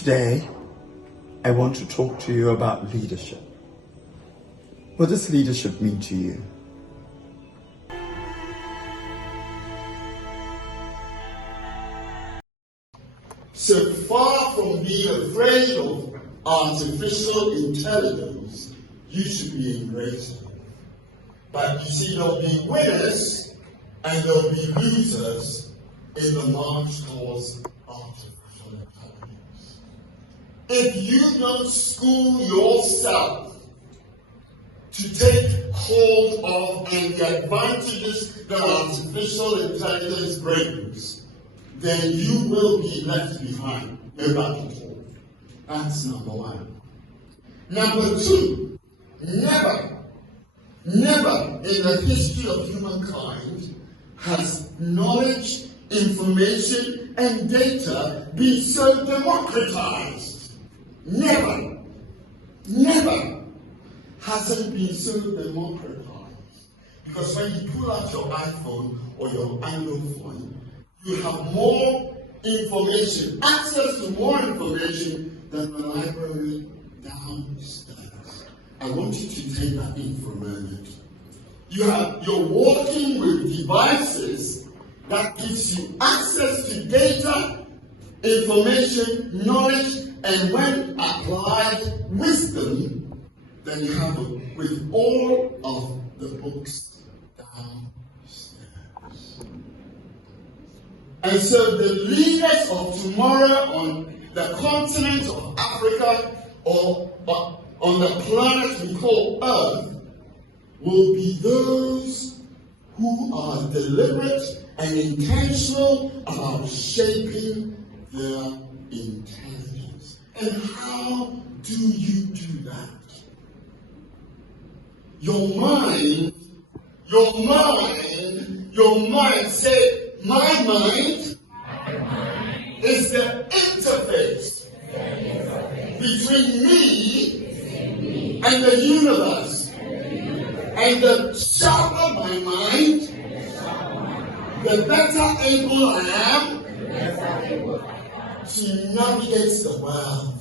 Today, I want to talk to you about leadership. What does leadership mean to you? So far from being afraid of artificial intelligence, you should be embracing it. But you see, there'll be winners and there'll be losers in the march towards artificial intelligence. If you don't school yourself to take hold of and the advantages that artificial intelligence brings, then you will be left behind, no matter what. That's number one. Number two, never in the history of humankind has knowledge, information, and data been so democratized. Never hasn't been so democratized. Because when you pull out your iPhone or your Android phone, you have more information, access to more information than the library downstairs. I want you to take that in for a moment. You're working with devices that gives you access to data, information, knowledge, and when applied wisdom, then you have it with all of the books downstairs. And so the leaders of tomorrow on the continent of Africa or on the planet we call Earth will be those who are deliberate and intentional about shaping their intelligence. And how do you do that? Your mind, say, my mind is the interface between me and the universe. And the sharper my mind, the better able I am to navigate the world.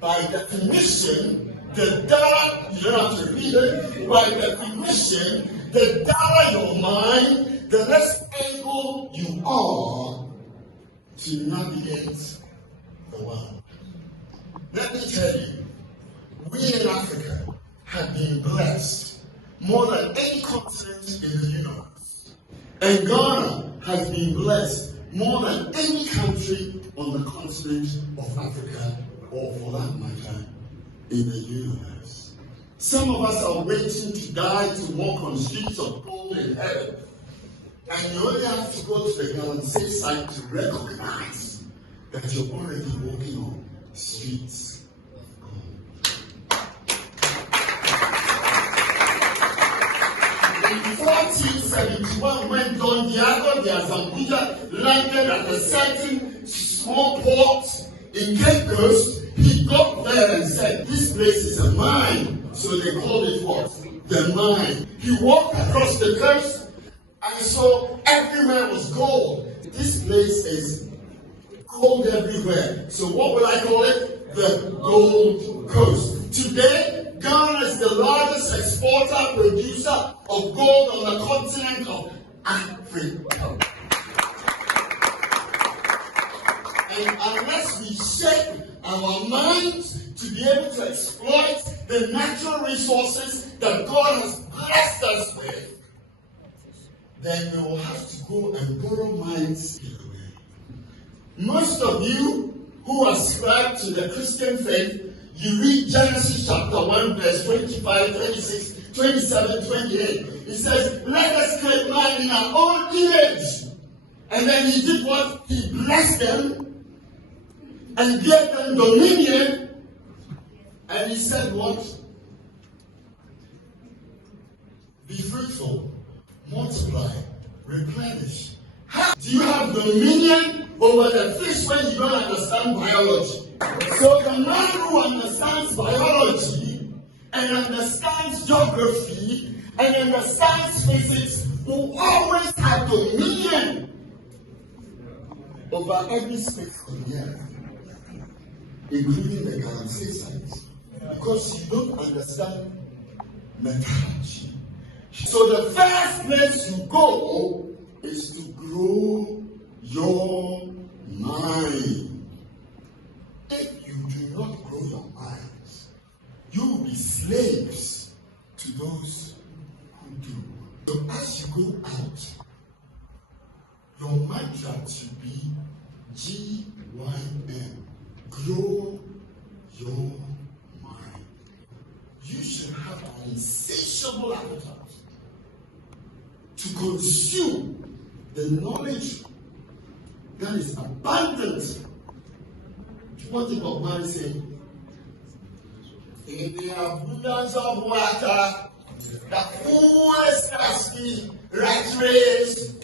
By definition, the duller, you don't have to read it, by definition, the duller your mind, the less able you are to navigate the world. Let me tell you, we in Africa have been blessed more than any continent in the universe. And Ghana has been blessed more than any country on the continent of Africa, or for that matter, in the universe. Some of us are waiting to die to walk on streets of gold in heaven. And you only have to go to the Galamsey site to recognize that you're already walking on streets of gold. In 1471, when Don Diego de Azambuja landed at a certain small port in Cape Coast, he got there and said, this place is a mine. So they called it what? The mine. He walked across the coast and saw everywhere was gold. This place is gold everywhere. So what will I call it? The Gold Coast. Today, Ghana is the largest exporter, producer of gold on the continent of Africa. And unless we shape our minds to be able to exploit the natural resources that God has blessed us with, then we will have to go and borrow minds in a way. Most of you who ascribe to the Christian faith, you read Genesis chapter 1, verse 25, 26, 27, 28. It says, let us create man in our own image. And then he did what? He blessed them and gave them dominion. And he said what? Be fruitful, multiply, replenish. How do you have dominion over the fish when you don't understand biology? So the man who understands biology and understands geography and understands physics will always have dominion over every space on the earth, including the galaxy size, because you don't understand metallurgy. So the first place you go is to grow your mind. If you do not grow your minds, you will be slaves to those who do. So as you go out, your mantra should be GYM. Grow your mind. You should have an insatiable appetite to consume the knowledge that is abundant. What did Bob Marley say? In the abundance of water, the fool is thirsty, right race.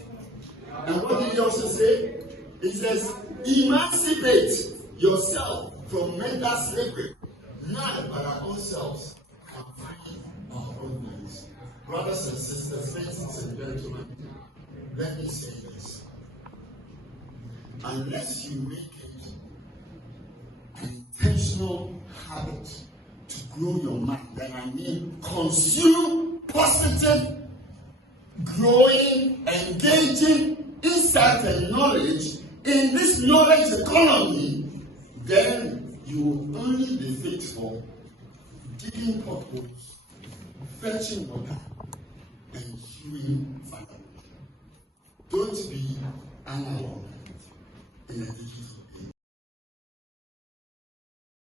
And what did he also say? He says, emancipate yourself from mental slavery. None but our own selves can free our own minds. Brothers and sisters, ladies and gentlemen, let me say this. Unless you make it an intentional habit to grow your mind, then I mean consume positive, growing, engaging insight and knowledge in this knowledge economy, then you will only be fit for digging potholes, fetching water, and hewing fire. Don't be analog in a digital